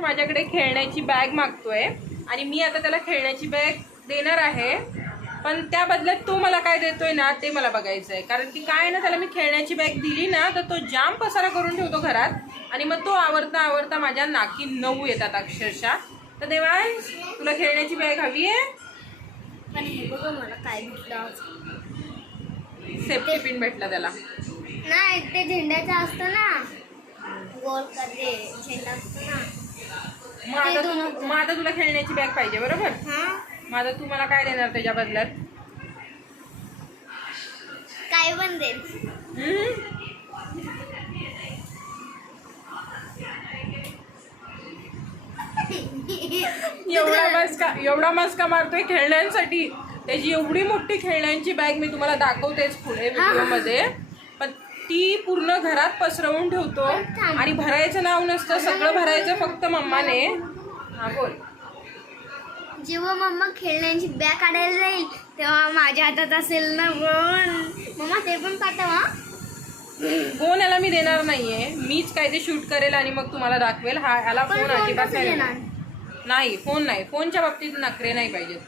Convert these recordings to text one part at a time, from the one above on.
माझ्याकडे खेळण्याची बॅग मागतोय आणि मी आता त्याला खेळण्याची बॅग देणार आहे, पण त्या बदल्यात तो मला काय देतोय ना ते मला बघायचं आहे. कारण की काय ना, त्याला मी खेळण्याची बॅग दिली ना तर तो जाम पसारा करून ठेवतो घरात आणि मग तो आवरता आवरता माझ्या नाकी 9 येतात अक्षरशः. तर देवांश, तुला खेळण्याची बॅग हवी आहे? पण हे बघा मला काय भेटलं. सेफ्टी पिन भेटला त्याला. नाही, ते झेंड्याचं असतं ना, गोल करते झेंडा असतो ना. मग आता तुला खेळण्याची बॅग पाहिजे बरोबर? हां, मग आता तू मला काय देणार त्याच्या बदल्यात? काय पण दे. एवढा मस्का मारतोय खेळण्यांसाठी. त्याची एवढी मोठी खेळण्यांची बॅग मी तुम्हाला दाखवतेच पुढे व्हिडिओमध्ये, पण ती पूर्ण घरात पसरवून ठेवतो आणि भरायचं नाव नसतं, सगळं भरायचं फक्त मम्माने. हा बोल. जेव्हा मम्मा खेळण्यांची बॅग काढायला जाईल तेव्हा माझ्या हातात असेल ना पण मम्मा ते पण पाठवा. फोन याला मी देणार नाहीये, मीच काय ते शूट करेल आणि मग तुम्हाला दाखवेल. याला फोन अजिबात नाही. फोन नाही, फोनच्या बाबतीत नखरे नाही पाहिजेत.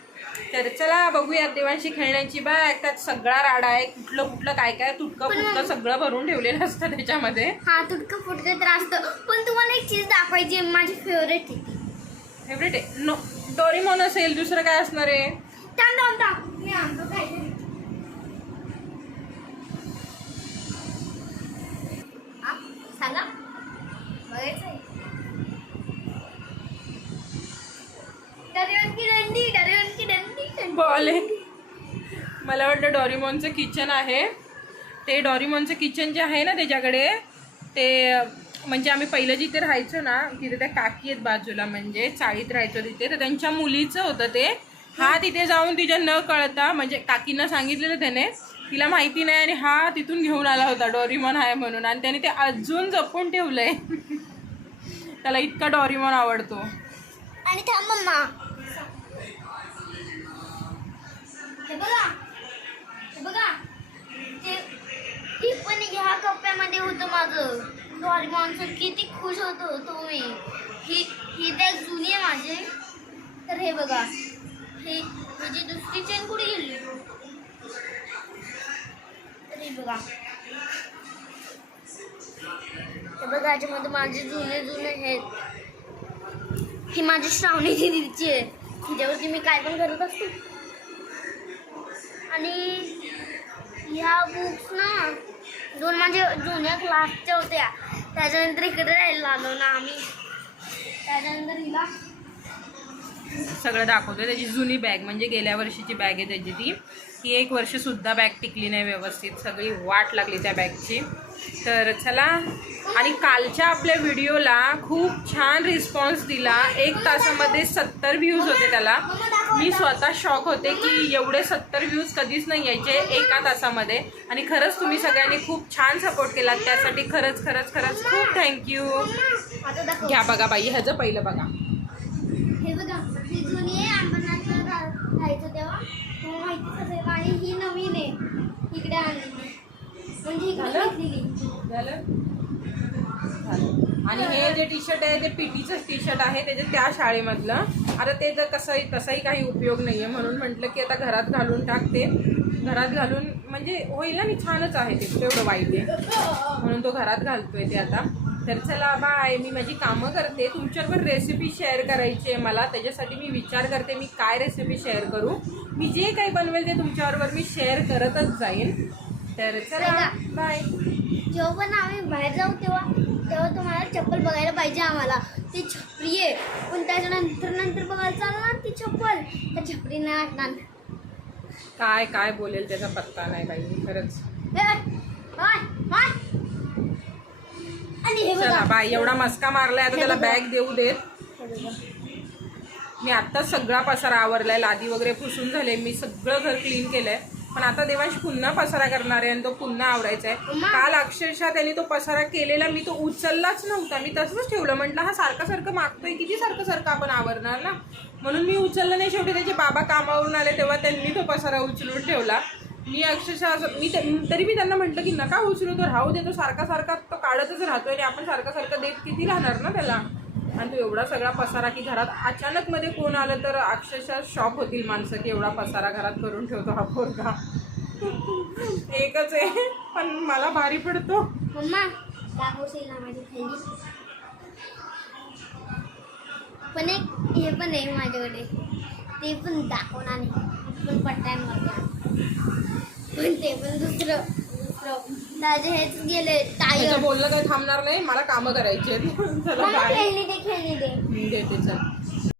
तर चला बघूयात देवांशी खेळण्याची बॅग. त्यात सगळा राडा आहे, कुठलं काय काय तुटकं फुटकं सगळं भरून ठेवलेलं असतं त्याच्यामध्ये. हा, तुटकं फुटकं तर असतं. पण तुम्हाला एक चीज दाखवायची, माझी फेवरेट आहे. फेवरेट आहे? नो, डोरेमॉन असेल, दुसरं काय असणार आहे? मी आणतो काय सांगा, बघायचंय. बॉल आहे. मला वाटतं डोरेमॉनचं किचन आहे. ते डोरेमॉनचं किचन जे आहे ना त्याच्याकडे, ते म्हणजे आम्ही पहिलं जिथे राहायचो ना तिथे त्या काकी आहेत बाजूला, म्हणजे चाळीत राहायचो तिथे, तर त्यांच्या मुलीचं होतं ते. हा तिथे जाऊन तिच्या न कळता, म्हणजे काकींना सांगितलेलं त्याने, तिला माहिती नाही, आणि हा तिथून घेऊन आला होता डोरेमॉन आहे म्हणून, आणि त्याने ते अजून जपून ठेवलंय. त्याला इतका डोरेमॉन आवडतो. आणि थांब मम्मा, हे बघा ते पण ह्या कप्प्यामध्ये होतं माझं डोरेमॉनचं. किती खुश होतो तो मी. ही बॅग जुनी आहे माझी. तर हे बघा, हे माझी दुसरी चेन कुठे गेली? तर हे बघा, याच्यामध्ये माझे जुने आहेत. ही माझी श्रावणी दीदीची आहे, तिच्यावरती मी काय पण करत असते. आणि ह्या बुक्स ना 2 माझ्या जुन्या क्लासच्या होत्या. त्याच्यानंतर इकडे राहायला आलो ना आम्ही, त्याच्यानंतर हिला सगळं दाखवतोय. त्याची जुनी बॅग, म्हणजे गेल्या वर्षीची बॅग आहे त्याची ती. ही 1 वर्षसुद्धा बॅग टिकली नाही व्यवस्थित, सगळी वाट लागली त्या बॅगची. तर चला, आणि कालच्या आपल्या व्हिडिओला खूप छान रिस्पॉन्स दिला. 1 तासामध्ये 70 व्ह्यूज होते त्याला. मी स्वतः शॉक होते की एवढे 70 व्ह्यूज कधीच नाही यायचे एका तासामध्ये. आणि खरंच तुम्ही सगळ्यांनी खूप छान सपोर्ट केला, त्यासाठी खरंच खरंच खरंच खूप थँक्यू. घ्या बघा बाई, ह्याचं पहिलं बघा. हे बघा, ही जुनी आहे, आपण राहायचं तेव्हा माहितीच असेल. आणि ही नवीन आहे, इकडे आणली, म्हणजे इकडे घेतलेली. आणि हे जे टी शर्ट आहे ते पीटीचंच टी शर्ट आहे, त्या शाळेमधलं. आता ते तर तसाही काही उपयोग नाही आहे, म्हणून म्हटलं की आता घरात घालून टाकते. घरात घालून म्हणजे होईल ना, मी छानच आहे ते, तेवढं वाईट आहे म्हणून तो घरात घालतोय ते आता. तर चला बाय, मी माझी कामं करते. तुमच्याबरोबर रेसिपी शेअर करायची आहे मला, त्याच्यासाठी मी विचार करते मी काय रेसिपी शेअर करू. मी जे काही बनवेल ते तुमच्याबरोबर मी शेअर करतच जाईन. तर चला बाय. जेव्हा पण आम्ही बाहेर जाऊ तेव्हा तुम्हाला चप्पल बघायला पाहिजे आम्हाला. ती छपरी आहे, पण त्याच्यानंतर बघायला चालणार ती चप्पल, त्या छपरी नाही वाटणार. काय बोलेल त्याचा पत्ता नाही बाई, खरंच. आणि हे चला बघा बाय, एवढा मस्का मारलाय आता त्याला बॅग देऊ देत. मी आत्ताच सगळा पसारा आवरलाय, लादी वगैरे पुसून झाले, मी सगळं घर क्लीन केलंय. पण आता देवांश पुन्हा पसारा करणार आहे आणि तो पुन्हा आवरायचा आहे. काल अक्षरशः त्यांनी तो पसारा केलेला, मी तो उचललाच नव्हता, मी तसंच ठेवलं. म्हटलं हा सारखं मागतोय, किती सारखं आपण आवरणार ना, म्हणून मी उचललं नाही. शेवटी त्याचे बाबा कामावरून आले तेव्हा त्यांनी तो पसारा उचलून ठेवला. मी अक्षरशः तरी मी त्यांना म्हटलं की नका उचलू, तो राहू दे, तो सारखा तो काढतच राहतोय आणि आपण सारखं देत किती राहणार ना त्याला. आणि तो एवढा सगळा पसारा की घरात अचानक मध्ये कोण आलं तर अक्षरशः शॉक होतील माणसं की एवढा पसारा घरात करून ठेवतो हा पोरगा. एकच आहे पण मला भारी पडतो. मम्मा दाखवशील ना माझी थैली. पण एक हे पण आहे माझ्याकडे, ते पण दाखवणार नाही पण पट्ट्यांवर, पण ते पण दुसरं माझे हेच गेले टायर. बोललं काही थांबणार नाही, मला कामं करायची आहेत. चला मला बाय. खेळणी दे देते चल.